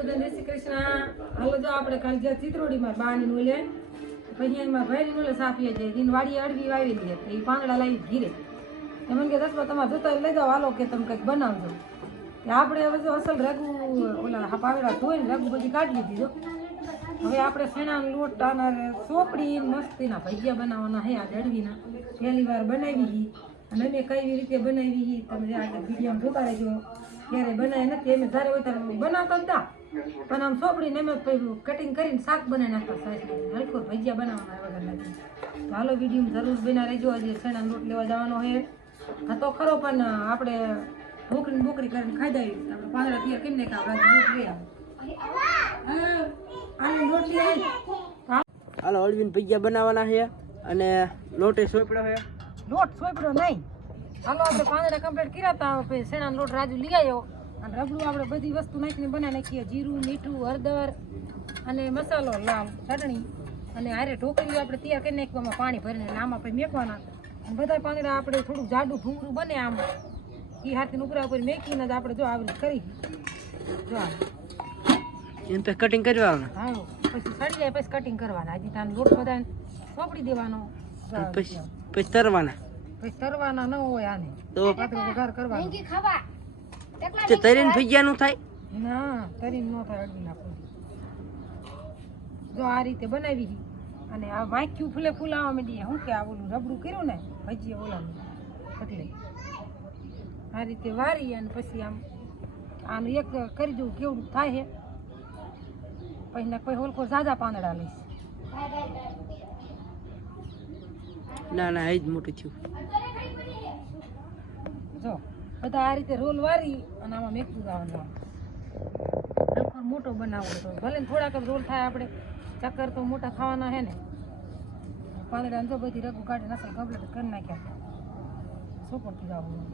શ્રી કૃષ્ણ. હાલો જો આપણે કાલ જ્યાં ચિત્રોડીમાં બાની નોલે પછી એમાં ભાઈ નોલે સાપીએ છે દિન વાડીએ અડવી વાવેલી હતી એ પાંદડા લાવી ઘીરે. એમ કે દસમાં તમારે જોતા લઈ જાઓ, હાલો કે તમે કંઈક બનાવજો. આપણે હવે જો અસલ રઘુ, ઓલા હા ધોઈ ધોઈને રઘુ બધી કાઢી જો. હવે આપણે સેના લોટ અને ચોપડી મસ્તીના ભજીયા બનાવવાના હે આ જડવીના પહેલી વાર બનાવી હતી અને અમે કઈ રીતે બનાવી હતી તમે આગળ વીડિયો જોતા રહેજો. ક્યારે બનાવી નથી, અમે ધારે હોય ત્યારે બનાવતા જ તા. પણ આમ ચોપડીને એમ કટિંગ કરીને શાક બનાવી નાખતા સાહેબ. હલકો ભજીયા બનાવવાના વગર લાગે તો હાલો વીડિયો જરૂર બના રહેજો. આજે શેણાનો લોટ લેવા જવાનો છે. હા તો ખરો પણ આપણે ભૂકરી બોકરી કરીને ખાઈ દઈએ. આપણે પાંદડા તૈયાર કરી નાખ્યા આપણે લોટ લઈ આવે. લોટ લઈ હાલો અળવીન ભજીયા બનાવવાના છે અને લોટે સોપડો છે. લોટ સોપડો નહીં. હાલો આપણે પાંદડા કમ્પ્લીટ કર્યા હતા પછી શેણાનો લોટ રાજુ લઈ આવ્યો. અને રગડું આપણે બધી વસ્તુ નાખીને બનાવી નાખીએ. જીરું મીઠું હળદર અને મસાલો લાલ ચટણી અને આરે ઢોકળી આપણે તૈયાર કરી નાખવામાં પાણી ભરીને આમ આપણે મેકવાના. અને બધા પાંદડા આપણે થોડુંક જાડું ભૂંગળું બને આમ. એ હાથથી ઉપરા ઉપર મેકીને જ આપણે જો આવી કરી. જો એમ પછી કટિંગ કરવાનું હા પછી સડી જાય પછી કટિંગ કરવાના. હજી તાને લોટ બધા સોંપડી દેવાનો. પછી પછી તરવાના. પછી તરવાના ન હોય આને. તો વઘાર કરવાનો. તે તરીને ભજીયાનું થાય? ના તરીન નો થાય અડવી નાખો. જો આ રીતે બનાવી અને આ વાંક્યું ફૂલે ફૂલાવા માંડી શું કે આ ઓલું રબડું કર્યું ને ભજીએ ઓલાનું. એટલે આ રીતે વારી અને પછી આમ આનું એક કરી દઉં કેવું થાય છે પછી ને કોઈ હોલકો ઝાઝા પાંદડા લઈશ. ના ના એ જ મોટું થયું. બધા આ રીતે રોલ વારી અને આમાં મેકતું જવાનું આમ. મોટો બનાવવો તો ભલે થોડાક રોલ થાય આપણે. ચક્કર તો મોટા ખાવાના હે ને. પાંદડા અંધો બધી રગુ કાઢી નાખે કમ્પ્લીટ કરી નાખ્યા. સોપડતું જવાનું.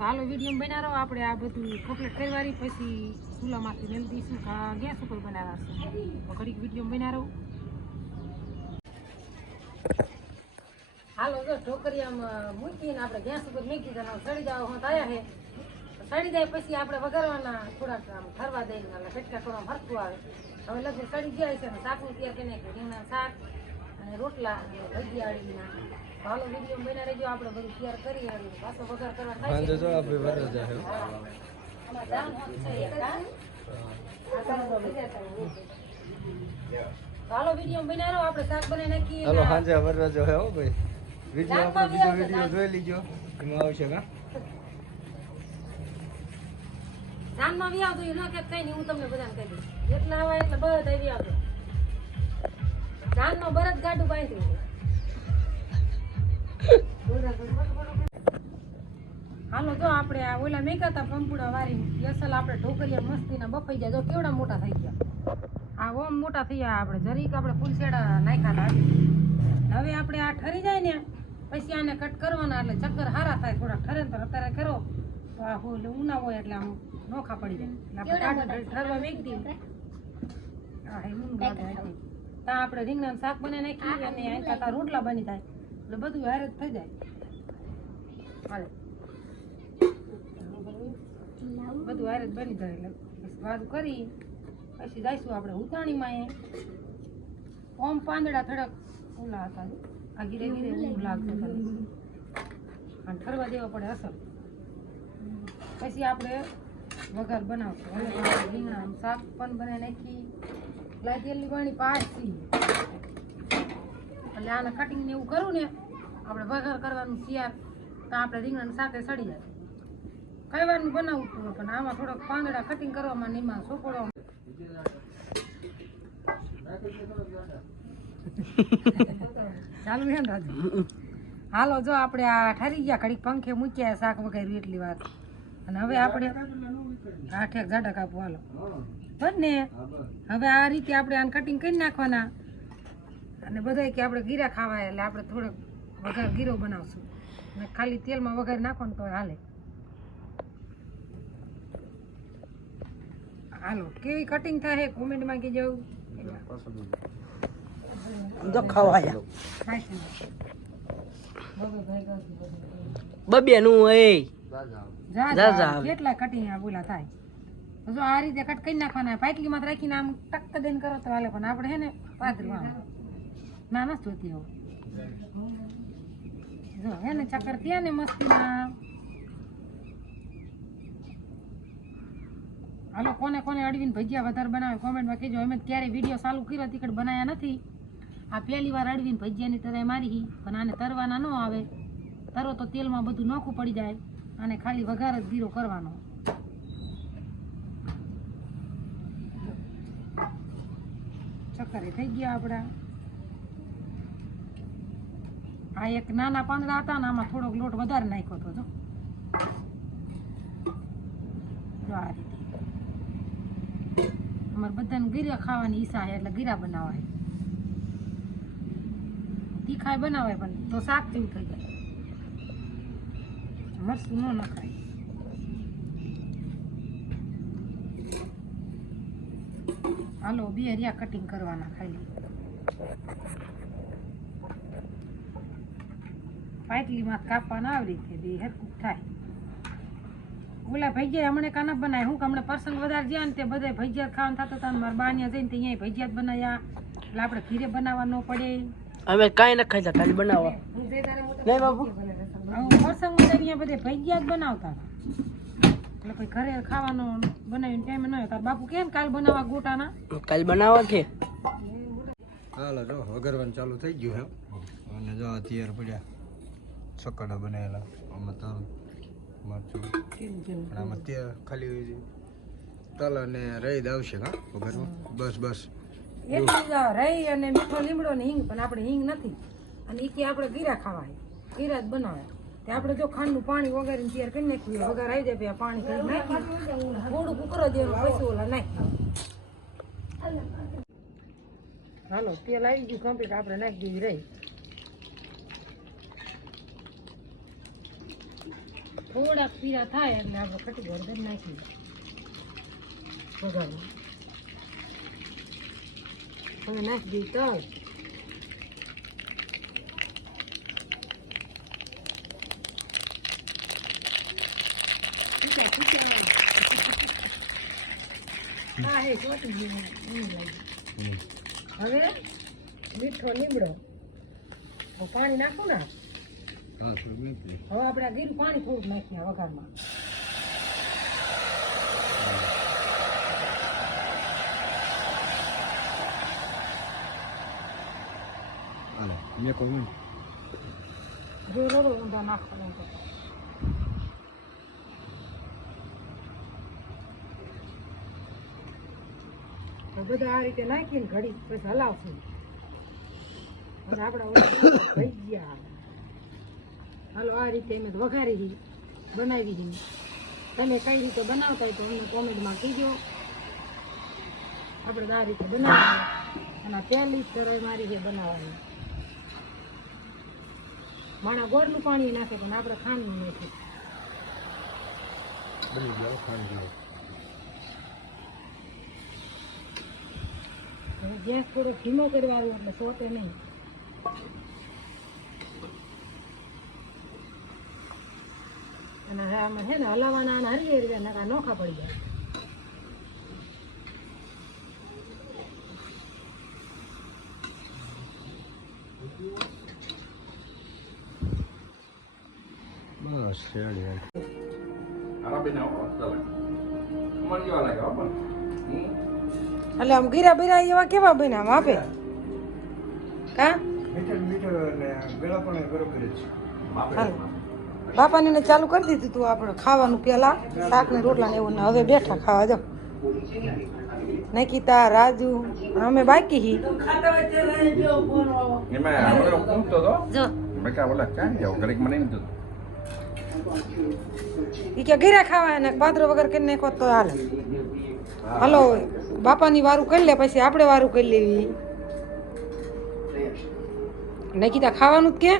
હાલો વીડિયો બના રહો. આપણે આ બધું કમ્પ્લીટ કરવાની પછી ચૂલામાંથી મેળ દઈશું ગેસ ઉપર બનાવાશું. ઘડીક વીડિયો બના રહો. હાલો જો ઢોકરિયામાં મૂકીને આપણે ગેસ ઉપર મૂકી દીધા સડી જાવ હોત આયા છે સડી જાય પછી આપણે વઘારવાના થોડાક આમ ફરવા દઈને એટલે કટકા કરવા હરખું આવે. હવે લગભગ સડી જાય છે ને શાકનું તૈયાર કરી નાખ્યું રીંગણા શાક અને રોટલા ભજીયાળીના. હાલો વીડિયો બન્યા રહેજો આપણે બધું તૈયાર કરી અને પાછો વઘાર કરવા થાય જ. આ ચાલો ભજીયા થાય. તો હાલો વીડિયો બના રહો આપણે શાક બનાવી નાખીએ હાલો હાંજે વરરાજો હે હો ભાઈ. વીડિયો આપણો બીજો વીડિયો જોઈ લીજો એમાં આવશે કા રામમાં વી આવતો એનો કે કઈ નહીં હું તમને બધાને કહી દઈશ એટલા આવે એટલે બધા વી આવતો જાનમાં બરત ગાડું બાંધી હાલો જો આપણે આ ઓલા મેકા હતા પંપુડા વારી અસલ આપણે ઢોકરિયા મસ્તીના બફાઈ જાય જો કેવડા મોટા થઈ ગયા. આ ઓમ મોટા થઈ ગયા આપણે. જરીક આપણે ફૂલસેડા નાખ્યા હવે આપણે આ ઠરી જાય ને. પછી આને કટ કરવાના એટલે ચક્કર હારા થાય થોડા ઠરે તો અત્યારે કરો તો આ ફૂલ ઉના હોય એટલે આમ નોખા પડી જાય. એટલે ઠરવા દઈએ હા એ લાગે ત્યાં આપણે રીંગણાનું શાક બને નાખીએ અને અહીં તા રોટલા બની જાય. એટલે બધું હારે થઈ જાય. હાલે. બધું હારે બની જાય એટલે પછી કરી. પછી જઈશું આપણે ઉતાણીમાં એ ઓમ પાંદડા થોડાક ઓલા હતા આ ગીરે ગીરે ઊંઘ લાગતું હતું અને ઠરવા દેવા પડે અસર પછી આપણે વઘાર બનાવશું. તો શાક પણ બનાવી નાખી. લાગેલી પાણી પાછી એટલે આને કટિંગ ને એવું કરું ને, આપણે વઘાર કરવાનું શિયાર તો આપણે રીંગણાનું સાથે સડી જાય. વાર બનાવવું હતું પણ આમાં થોડોક પાંદડા કટિંગ કરવામાં ને એમાં સોપડો ચાલુ છે ને રાજુ? હાલો, જો આપણે આ ઠરી ગયા, ઘડીક પંખે મૂક્યા, શાક વગેરે એટલી વાર. અને હવે આપણે આઠ એક જાડા કાપવું હાલો. બસ ને હવે આ રીતે આપણે આને કટિંગ કરી નાખવાના. અને બધાય કે આપણે ગીરા ખાવા એટલે આપણે થોડોક વઘાર ગીરો બનાવશું. અને ખાલી તેલમાં વઘાર નાખવાનું તો હાલે. હાલો, કેવી કટિંગ થાય કોમેન્ટમાં કહેજો. તો ખવાયા. એ. જા જા જા આવે. કેટલા કટિંગ બોલા થાય. જો આ રીતે કટ કરી નાખવાના પાટલીમાં જ રાખીને આમ ટક દઈને કરો તો હાલે પણ આપણે હે ને જોતી હવે જો હે ને ચક્કર ત્યાં ને મસ્તીમાં. હાલો કોને કોને અડવીને ભજીયા વધારે બનાવે કોમેન્ટમાં કહેજો. અમે ક્યારે વીડિયો ચાલુ કર્યો તીકડ બનાવ્યા નથી. આ પહેલી વાર અડવીને ભજીયાની તરાઈ મારી પણ આને તરવાના ન આવે. તરો તો તેલમાં બધું નોખું પડી જાય. અને ખાલી વઘાર જ ધીરો કરવાનો. ચક્કરે થઈ ગયા આપણા આ એક નાના પાંદડા હતા ને આમાં થોડોક લોટ વધારે નાખ્યો હતો જો આ રીતે. અમારે બધાને ગીરા ખાવાની ઈચ્છા છે, એટલે ગીરા બનાવાય. તીખાય બનાવાય પણ તો શાક જેવું થઈ જાય. મરસું ન નખાય. હાલો, બે હરિયા કટિંગ કરવાના ખાલી. પાટલીમાં કાપવાના આવી રીતે, બે હરકું થાય. ઓલા ભૈયા હમણે કાના બનાય? હું કે હમણાં પ્રસંગ વધારે જ્યાં ને તે બધા ભૈયા ખાવાનું થતો હતા મારા બાનિયા જઈને ત્યાં ભજીયા બનાવ્યા એટલે આપણે ઘીરે બનાવવા ન પડે. અમે કાંઈ ન ખાઈ ખાલી બનાવો નહીં બાપુ? પ્રસંગ અહીંયા બધે ભજીયા જ બનાવતા એટલે કોઈ ખાવાનું બનાવીને ટાઈમ ન બાપુ કેમ કાલ બનાવવા ગોટાના કાલ બનાવવા કે? હાલો, જો વગરવાનું ચાલુ થઈ ગયું હે અને જો આ પડ્યા સકડા બનાવેલા. આમાં તલ, મરચું. તે ખાલી તલ અને રહી આવશે, હા વગરમાં બસ બસ. એટલું રહી અને મીઠો લીમડો ને હિંગ પણ આપણે હિંગ નથી. અને એ કે આપણે ગીરા ખાવાય. ગીરા જ બનાવે. તે આપણે જો ખાંડનું પાણી વગાડીને તૈયાર કરી નાખ્યું વગર આવી જાય પાણી કરી નાખી થોડુંક ઉકળો દેવાનું પછી ઓલા નાખી હાલો તેલ આવી ગયું કમ્પ્લીટ આપણે નાખી દેવી રહી થોડાક પીરા થાય એટલે આપણે ખટી ગરદર નાખી વઘારમાં હવે નાખી દઈ તલ હા હે ચોટી ગયું હવે મીઠો લીમડો પાણી નાખું ને હવે આપણે આ ગીરું પાણી ખૂબ નાખીએ વઘારમાં તો. તો બધા આ રીતે નાખીને ઘડી પછી હલાવશું અને થઈ ગયા હાલો આ રીતે અમે વઘારી દી બનાવી દી તમે કઈ રીતે બનાવતા હોય તો અમને કોમેન્ટમાં કીજો આપણે આ રીતે બનાવીએ અને પહેલી જ તરફ મારી છે બનાવવાની માણા ગોળનું પાણી નાખે પણ આપણે ખાંડનું નાખે હવે ગેસ થોડો ધીમો કરવાનો એટલે સોતે નહીં. અને આમાં છે ને હલાવવાના અને હરી હરી નકા નોખા પડી જાય. રેડી એટલે આમ ગીરા બીરા એવા કેવા બન્યા આમ આપે? કા? બાપાને ને ચાલુ કરી દીધું તું આપણે ખાવાનું પેલા. શાક ને રોટલા ને એવું ને હવે બેઠા ખાવા જો. નકીતા રાજુ અમે બાકી હી. જો. મેં કહ્યું બોલા ક્યાં જાવ ઘડીક મને એમ ઈ કે ને પાત્રો વગર કરી નાખો તો હાલ. હાલો, બાપાની વારું કરી લે, પછી આપણે વારું કરી લેવી. નકીતા ખાવાનું જ કે?